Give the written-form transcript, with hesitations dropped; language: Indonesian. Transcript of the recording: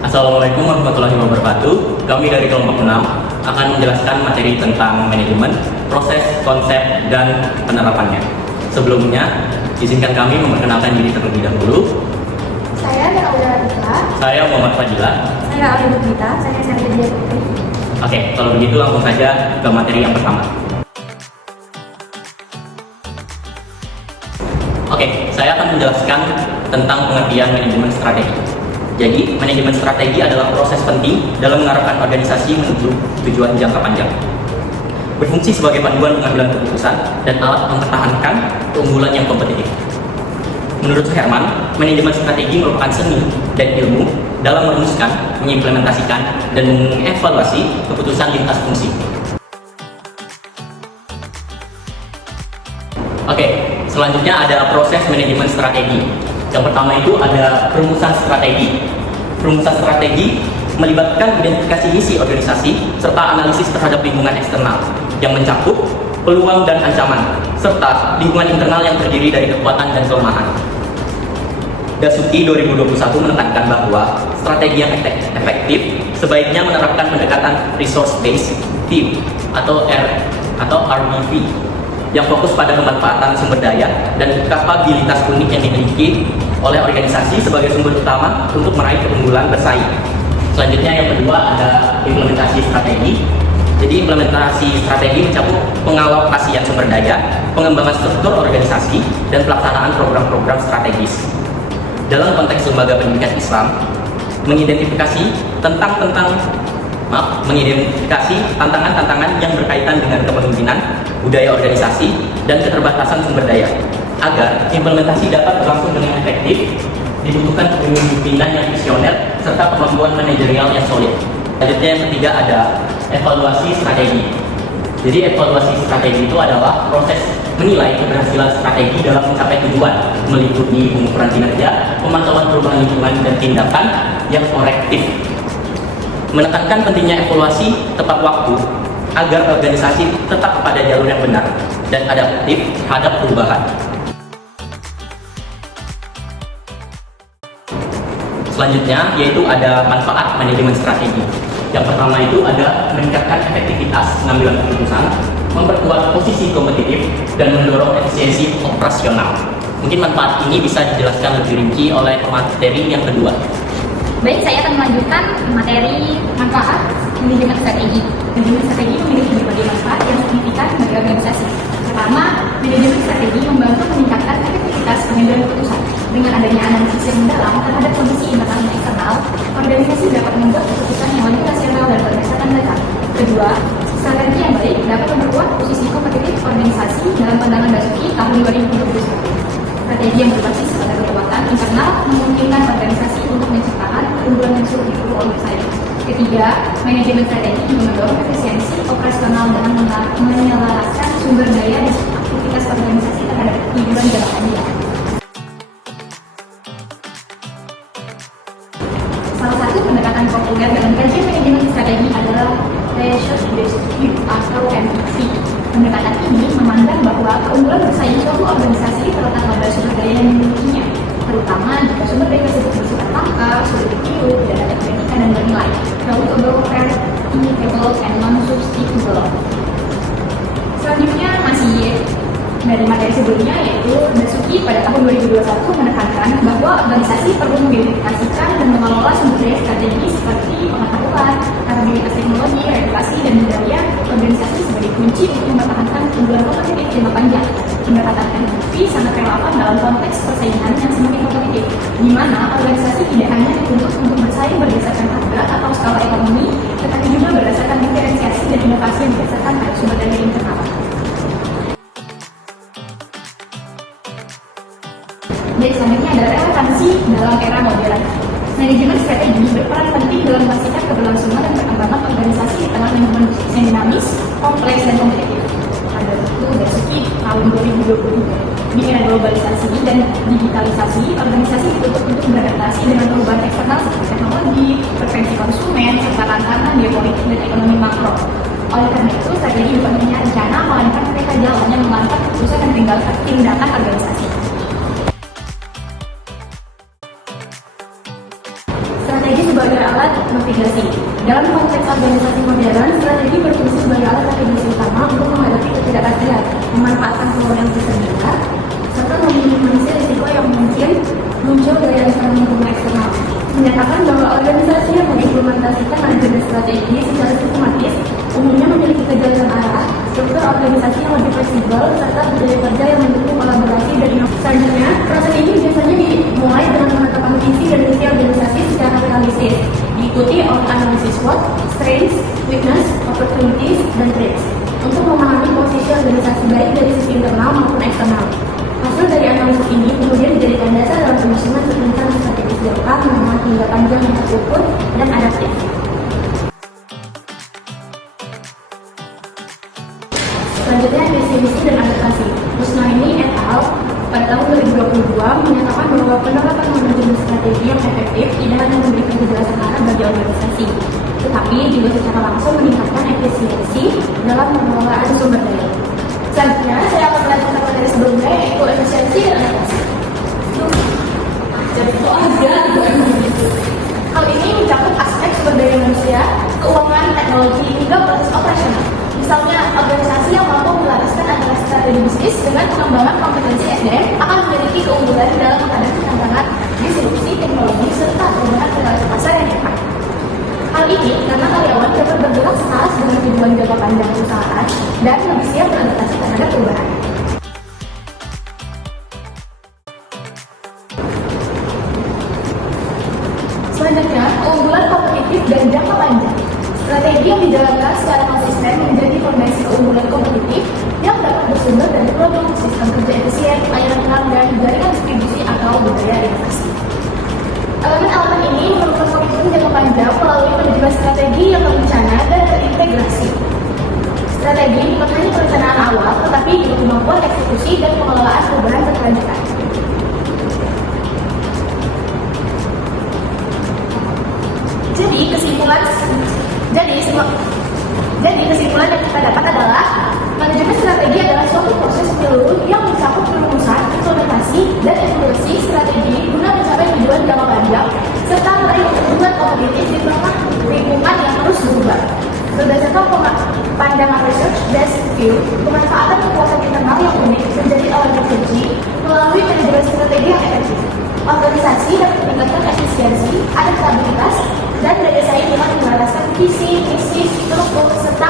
Assalamualaikum warahmatullahi wabarakatuh. Kami dari kelompok 6 akan menjelaskan materi tentang manajemen, proses, konsep, dan penerapannya. Sebelumnya, izinkan kami memperkenalkan diri terlebih dahulu. Saya Aulia Radhika. Saya Muhammad Fadila. Saya Aulia Radhika. Saya Sarjana Putri. Oke, kalau begitu langsung saja ke materi yang pertama. Oke, saya akan menjelaskan tentang pengertian manajemen strategi. Jadi, manajemen strategi adalah proses penting dalam mengarahkan organisasi menuju tujuan jangka panjang. Berfungsi sebagai panduan pengambilan keputusan dan alat mempertahankan keunggulan yang kompetitif. Menurut Herman, manajemen strategi merupakan seni dan ilmu dalam merumuskan, mengimplementasikan, dan mengevaluasi keputusan lintas fungsi. Oke, selanjutnya ada proses manajemen strategi. Yang pertama itu ada perumusan strategi. Perumusan strategi melibatkan identifikasi misi organisasi serta analisis terhadap lingkungan eksternal yang mencakup peluang dan ancaman serta lingkungan internal yang terdiri dari kekuatan dan kelemahan. Dasuki 2021 menekankan bahwa strategi yang efektif sebaiknya menerapkan pendekatan resource based view atau RBV yang fokus pada pemanfaatan sumber daya dan kapabilitas unik yang dimiliki oleh organisasi sebagai sumber utama untuk meraih keunggulan bersaing. Selanjutnya yang kedua ada implementasi strategi. Jadi implementasi strategi mencakup pengalokasian sumber daya, pengembangan struktur organisasi, dan pelaksanaan program-program strategis. Dalam konteks lembaga pendidikan Islam, mengidentifikasi tantangan-tantangan yang berkaitan dengan kepemimpinan, budaya organisasi, dan keterbatasan sumber daya. Agar implementasi dapat berlangsung dengan efektif, dibutuhkan kepemimpinan yang visioner serta kemampuan manajerial yang solid. Selanjutnya yang ketiga ada evaluasi strategi. Jadi evaluasi strategi itu adalah proses menilai keberhasilan strategi dalam mencapai tujuan, meliputi pengukuran kinerja, pemantauan perubahan lingkungan, dan tindakan yang korektif. Menekankan pentingnya evaluasi tepat waktu agar organisasi tetap pada jalur yang benar dan adaptif terhadap perubahan. Selanjutnya yaitu ada manfaat manajemen strategi. Yang pertama itu ada meningkatkan efektivitas pengambilan keputusan, memperkuat posisi kompetitif, dan mendorong efisiensi operasional. Mungkin manfaat ini bisa dijelaskan lebih rinci oleh materi yang kedua. Baik, saya akan melanjutkan materi manfaat manajemen strategi. Manajemen strategi memiliki berbagai manfaat yang signifikan bagi organisasi. Pertama, manajemen strategi membantu meningkatkan efektivitas pengambilan keputusan. Dengan adanya analisis yang mendalam terhadap kondisi internal dan eksternal, organisasi dapat membuat keputusan yang lebih rasional dan berdasarkan data. Kedua, strategi yang baik dapat memperkuat posisi kompetitif organisasi dalam pandangan Dasuki tahun 2021. Strategi yang berbasis pada kekuatan internal memungkinkan organisasi untuk menciptakan keunggulan yang sulit oleh bersaing. Ketiga, manajemen strategi juga mendorong efisiensi operasional dengan menyelaraskan sumber daya dan aktivitas organisasi terhadap tujuan jangka panjang. Salah satu pendekatan populer dalam kajian manajemen strategi adalah Resource-Based View atau RBV. Pendekatan ini memandang bahwa keunggulan bersaing suatu organisasi terletak pada sumber daya yang dimilikinya, terutama jika sumber daya tersebut bersifat langka, sulit ditiru, tidak dapat dibandingkan dan bernilai, valuable, immutable, and non-substitutable. Selanjutnya masih dari materi sebelumnya, yaitu Dasuki pada tahun 2021 menekankan bahwa organisasi perlu mengidentifikasikan dan mengelola sumber daya strategis seperti pengetahuan, kapabilitas teknologi, regulasi, dan budaya organisasi sebagai kunci untuk mempertahankan keunggulan kompetitif jangka panjang. Pendekatan RBV sangat relevan dalam konteks persaingan yang semakin kompetitif, di mana organisasi tidak hanya dituntut untuk bersaing berdasarkan harga atau skala ekonomi, tetapi juga berdasarkan diferensiasi dan inovasi yang berdasarkan pada sumber daya internal. Dan selanjutnya ada relevansi dalam era modern. Manajemen strategi berperan penting dalam memastikan keberlangsungan dan perkembangan organisasi di tengah lingkungan bisnis yang dinamis, kompleks, dan kompetitif. Pada itu Dasuki tahun 2023. Di era globalisasi dan digitalisasi, organisasi dituntut untuk beradaptasi dengan perubahan eksternal seperti teknologi, preferensi konsumen, serta tantangan geopolitik dan ekonomi makro. Oleh karena itu, strategi bukan hanya rencana, melainkan mereka jalan yang mengantar keputusan dan tindakan organisasi. Strategi sebagai alat modern, strategi berfungsi sebagai alat strategis utama untuk menghadapi ketidakpastian, memanfaatkan peluang yang tersedia, serta meminimalisir risiko yang mungkin muncul dari ancaman lingkungan eksternal. Menyatakan bahwa organisasi yang mengimplementasikan manajemen strategi secara sistematis umumnya memiliki kejelasan arah, struktur organisasi yang lebih fleksibel, serta budaya kerja yang mendukung kolaborasi dan inovasi. Selanjutnya, proses ini biasanya dimulai dengan penetapan visi dan misi organisasi secara realistis, diikuti oleh analisis SWOT, strengths, weakness, opportunities, dan threats, untuk memahami posisi organisasi baik dari sisi internal maupun eksternal. Hasil dari analisis ini kemudian dijadikan dasar dalam penyusunan rencana strategis jangka menengah hingga panjang yang terukur dan adaptif. Selanjutnya, visi-misi dan adaptasi. Husnaini et al. Pada tahun 2022 menyatakan bahwa penerapan manajemen strategi yang efektif tidak hanya memberikan kejelasan arah bagi organisasi, tetapi juga secara langsung meningkatkan efisiensi dalam pengelolaan sumber daya. Selanjutnya, saya akan melanjutkan materi sebelumnya, yaitu efisiensi dan adaptasi. Jadi itu aja. Hal ini mencakup aspek sumber daya manusia, keuangan, teknologi, hingga proses operasional. Misalnya, organisasi yang mampu melaraskan antara strategi bisnis dengan pengembangan kompetensi SDM akan memiliki keunggulan dalam menghadapi tantangan disrupsi teknologi serta perubahan relasi pasar yang cepat. Hal ini karena karyawan dapat bergerak selaras dengan tujuan jangka panjang perusahaan dan lebih siap beradaptasi terhadap perubahan. Selanjutnya, keunggulan kompetitif dan jangka panjang. Strategi yang dijalankan secara konsisten menjadi fondasi keunggulan kompetitif yang dapat bersumber dari produk, sistem kerja efisien, layanan pelanggan, jaringan distribusi atau budaya inovasi. Elemen-elemen ini merupakan komitmen jangka panjang melalui manajemen strategi yang terencana dan terintegrasi. Strategi bukan hanya perencanaan awal, tetapi juga kemampuan eksekusi dan pengelolaan perubahan berkelanjutan. Jadi kesimpulan yang kita dapat adalah manajemen strategi adalah suatu proses menyeluruh yang mencakup perumusan, implementasi, dan evaluasi strategi guna mencapai tujuan jangka panjang serta meraih keuntungan kompetitif di tengah lingkungan yang terus berubah. Berdasarkan pandangan research desk view, pemanfaatan kekuatan internal yang unik menjadi element kunci melalui manajemen strategi yang efektif. Organisasi dapat meningkatkan efisiensi, adaptabilitas, dan daya saing dengan menyelaraskan visi, misi, struktur, serta